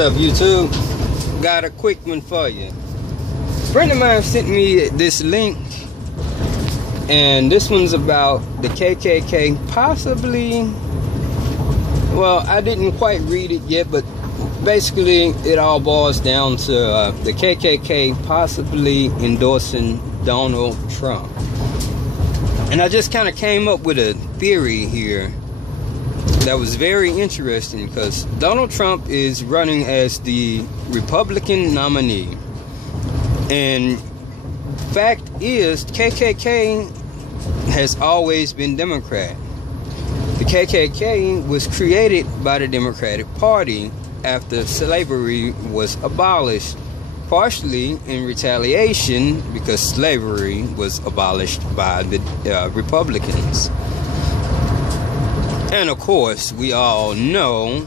What's up, YouTube? Got a quick one for you. A friend of mine sent me this link, and this one's about the KKK possibly, well, I didn't quite read it yet, but basically it all boils down to the KKK possibly endorsing Donald Trump. And I just kind of came up with a theory here that was very interesting, because Donald Trump is running as the Republican nominee, and fact is KKK has always been Democrat. The KKK was created by the Democratic Party after slavery was abolished, partially in retaliation because slavery was abolished by the Republicans. And of course, we all know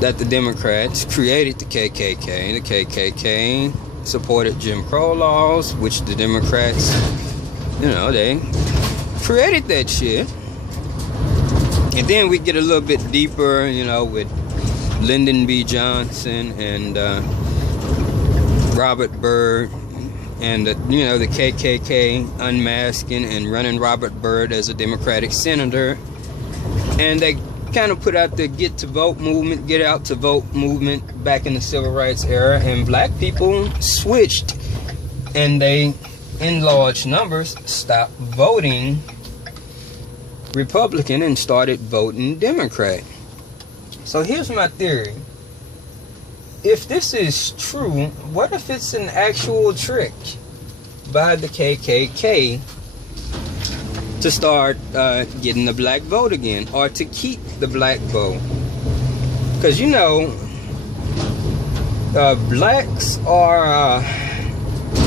that the Democrats created the KKK. The KKK supported Jim Crow laws, which the Democrats, they created that shit. And then we get a little bit deeper, with Lyndon B. Johnson and Robert Byrd, and the KKK unmasking and running Robert Byrd as a Democratic senator. And they kind of put out the get out to vote movement back in the civil rights era, and black people switched, and they, in large numbers, stopped voting Republican and started voting Democrat. So here's my theory. If this is true, what if it's an actual trick by the KKK to start getting the black vote again, or to keep the black vote? Because blacks are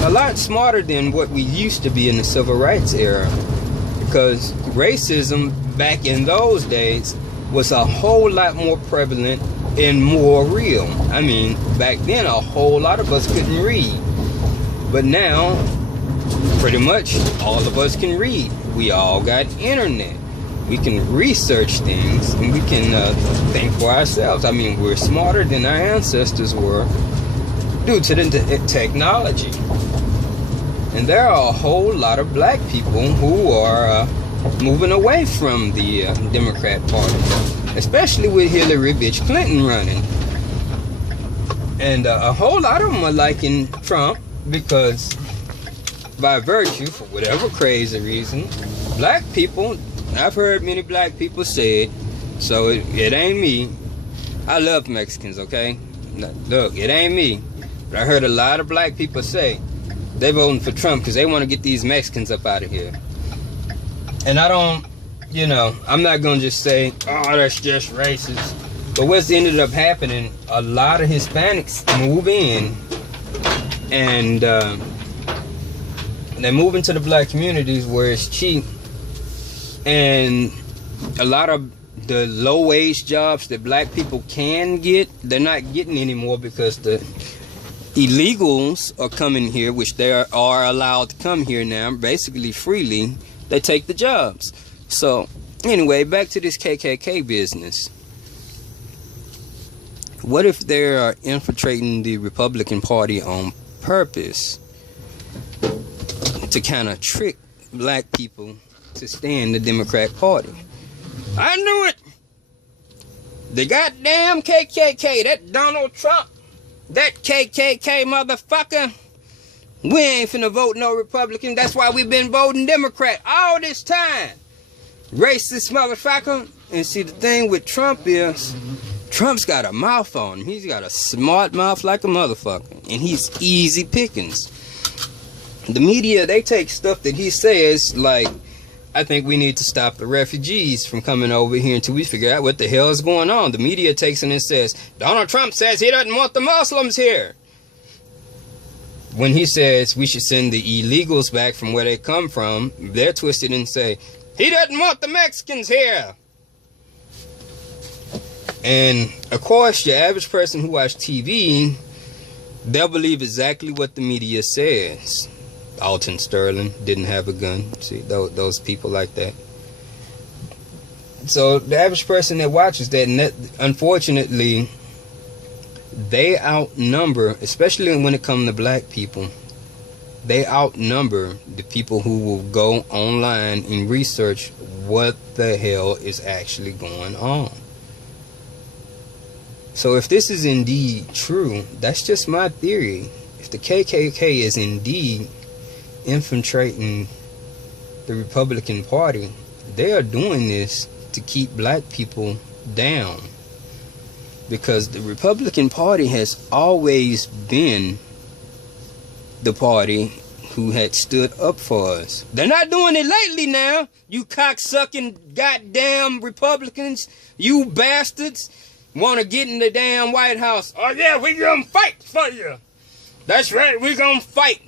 a lot smarter than what we used to be in the civil rights era, because racism back in those days was a whole lot more prevalent and more real. I mean, back then a whole lot of us couldn't read, but now pretty much all of us can read. We all got internet. We can research things, and we can think for ourselves. I mean, we're smarter than our ancestors were due to the technology. And there are a whole lot of black people who are moving away from the Democrat Party, especially with Hillary bitch Clinton running. And a whole lot of them are liking Trump because, by virtue, for whatever crazy reason, black people, I've heard many black people say it, so it ain't me. I love Mexicans, okay? Look, it ain't me. But I heard a lot of black people say they voting for Trump because they want to get these Mexicans up out of here. And I don't, I'm not going to just say, oh, that's just racist. But what's ended up happening, a lot of Hispanics move in, and they move into the black communities where it's cheap, and a lot of the low-wage jobs that black people can get, they're not getting anymore because the illegals are coming here, which they are allowed to come here now, basically freely. They take the jobs. So anyway, back to this KKK business. What if they are infiltrating the Republican Party on purpose to kind of trick black people to stay in the Democrat Party? I knew it. The goddamn KKK, that Donald Trump, that KKK motherfucker. We ain't finna vote no Republican. That's why we've been voting Democrat all this time. Racist motherfucker. And see, the thing with Trump is, Trump's got a mouth on him. He's got a smart mouth like a motherfucker. And he's easy pickings. The media, they take stuff that he says, like, I think we need to stop the refugees from coming over here until we figure out what the hell is going on. The media takes it and says, Donald Trump says he doesn't want the Muslims here. When he says we should send the illegals back from where they come from, they're twisted and say, he doesn't want the Mexicans here. And, of course, your average person who watches TV, they'll believe exactly what the media says. Alton Sterling didn't have a gun. See, those people like that. So the average person that watches that, unfortunately, they outnumber, especially when it comes to black people, they outnumber the people who will go online and research what the hell is actually going on. So if this is indeed true, that's just my theory. If the KKK is indeed infiltrating the Republican Party, they are doing this to keep black people down. Because the Republican Party has always been the party who had stood up for us. They're not doing it lately now, you cocksucking goddamn Republicans. You bastards want to get in the damn White House. Oh yeah, we gonna fight for you. That's right, we gonna fight.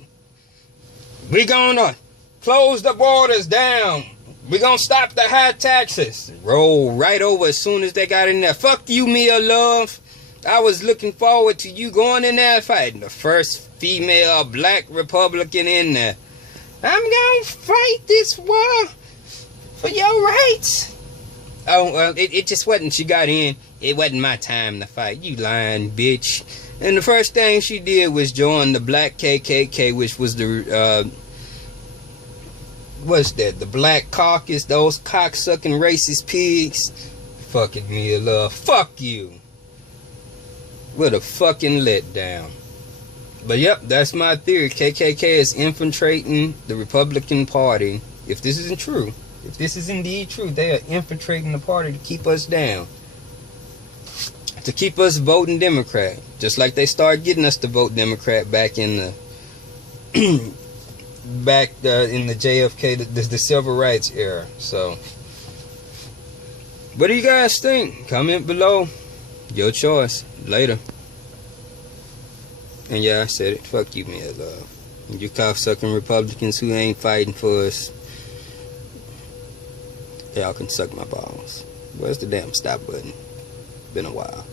We gonna close the borders down. We gonna stop the high taxes. Roll right over as soon as they got in there. Fuck you, Mia Love. I was looking forward to you going in there fighting the first female black Republican in there. I'm gonna fight this war for your rights. Oh, well, it just wasn't. She got in. It wasn't my time to fight. You lying bitch. And the first thing she did was join the black KKK, which was the, what's that? The Black Caucus, those cocksucking racist pigs. Fucking Mia Love. Fuck you. What a fucking letdown. But yep, that's my theory. KKK is infiltrating the Republican Party. If this isn't true, if this is indeed true, they are infiltrating the party to keep us down. To keep us voting Democrat. Just like they started getting us to vote Democrat back in the in the JFK, the civil rights era. So, what do you guys think? Comment below. Your choice. Later. And yeah, I said it. Fuck you, Mia Love. You cocksucking Republicans who ain't fighting for us, y'all can suck my balls. Where's the damn stop button? Been a while.